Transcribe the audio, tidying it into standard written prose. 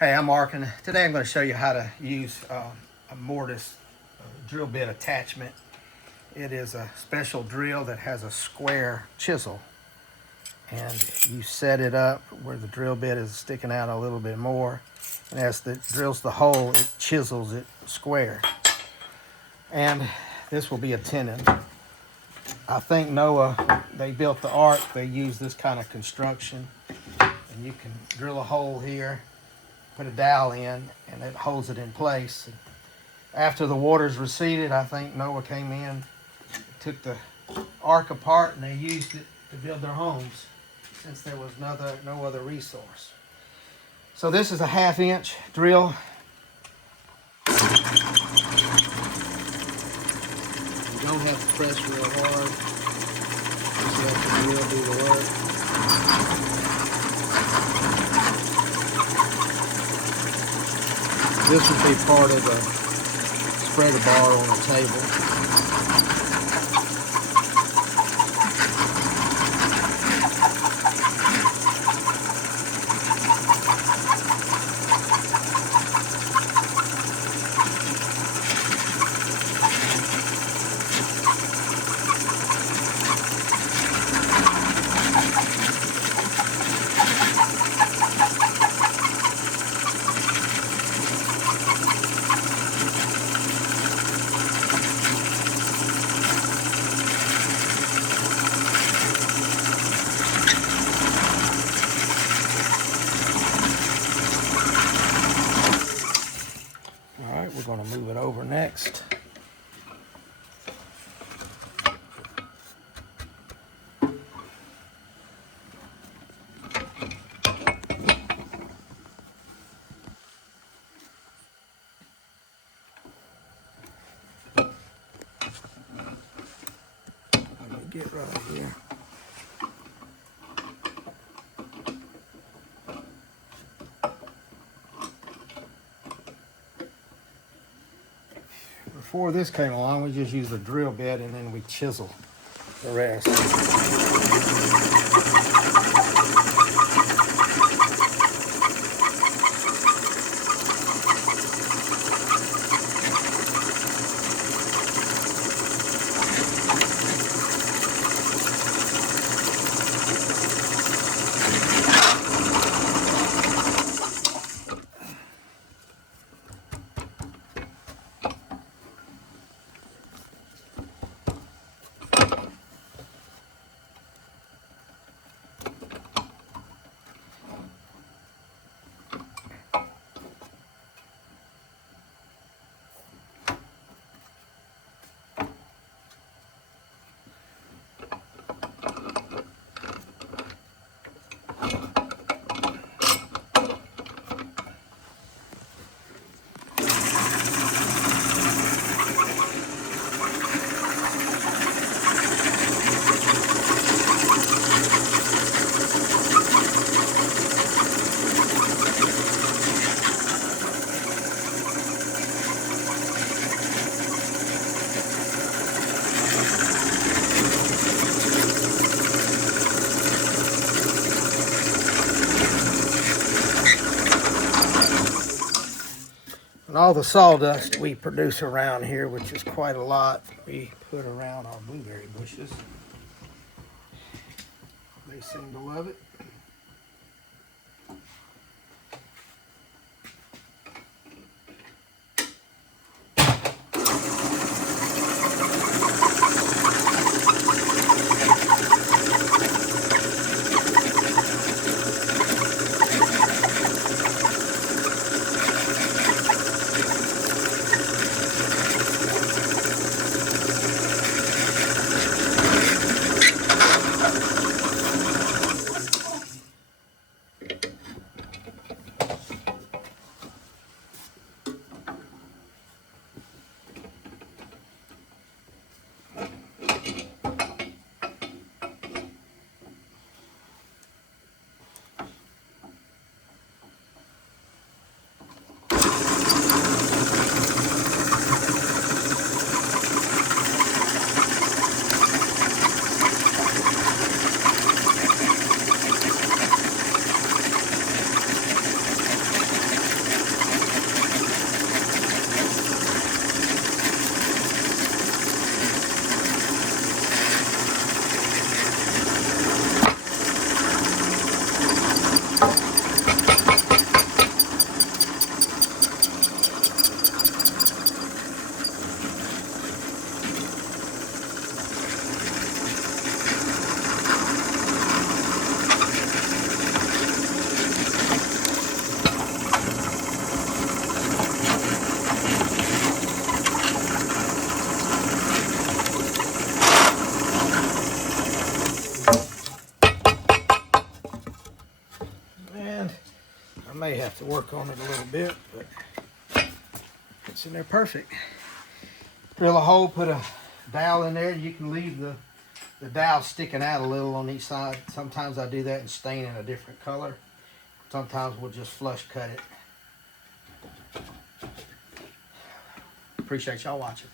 Hey, I'm Mark, and today I'm going to show you how to use a mortise drill bit attachment. It is a special drill that has a square chisel, and you set it up where the drill bit is sticking out a little bit more, and as it drills the hole, it chisels it square. And this will be a tenon. I think Noah, they built the ark, they used this kind of construction, and you can drill a hole here, put a dowel in, and it holds it in place. After the waters receded, I think Noah came in, took the ark apart, and they used it to build their homes since there was no other resource. So this is a 1/2-inch drill. You don't have to press real hard. Just let the drill do the work. This would be part of a spreader bar on a table. All right, we're going to move it over next. Let me get right here. Before this came along, we just used a drill bit and then we chisel the rest. And all the sawdust we produce around here, which is quite a lot, we put around our blueberry bushes. They seem to love it. to work on it a little bit, but it's in there perfect. Drill a hole, put a dowel in there. You can leave the dowel sticking out a little on each side. Sometimes I do that and stain in a different color. Sometimes we'll just flush cut it. Appreciate y'all watching.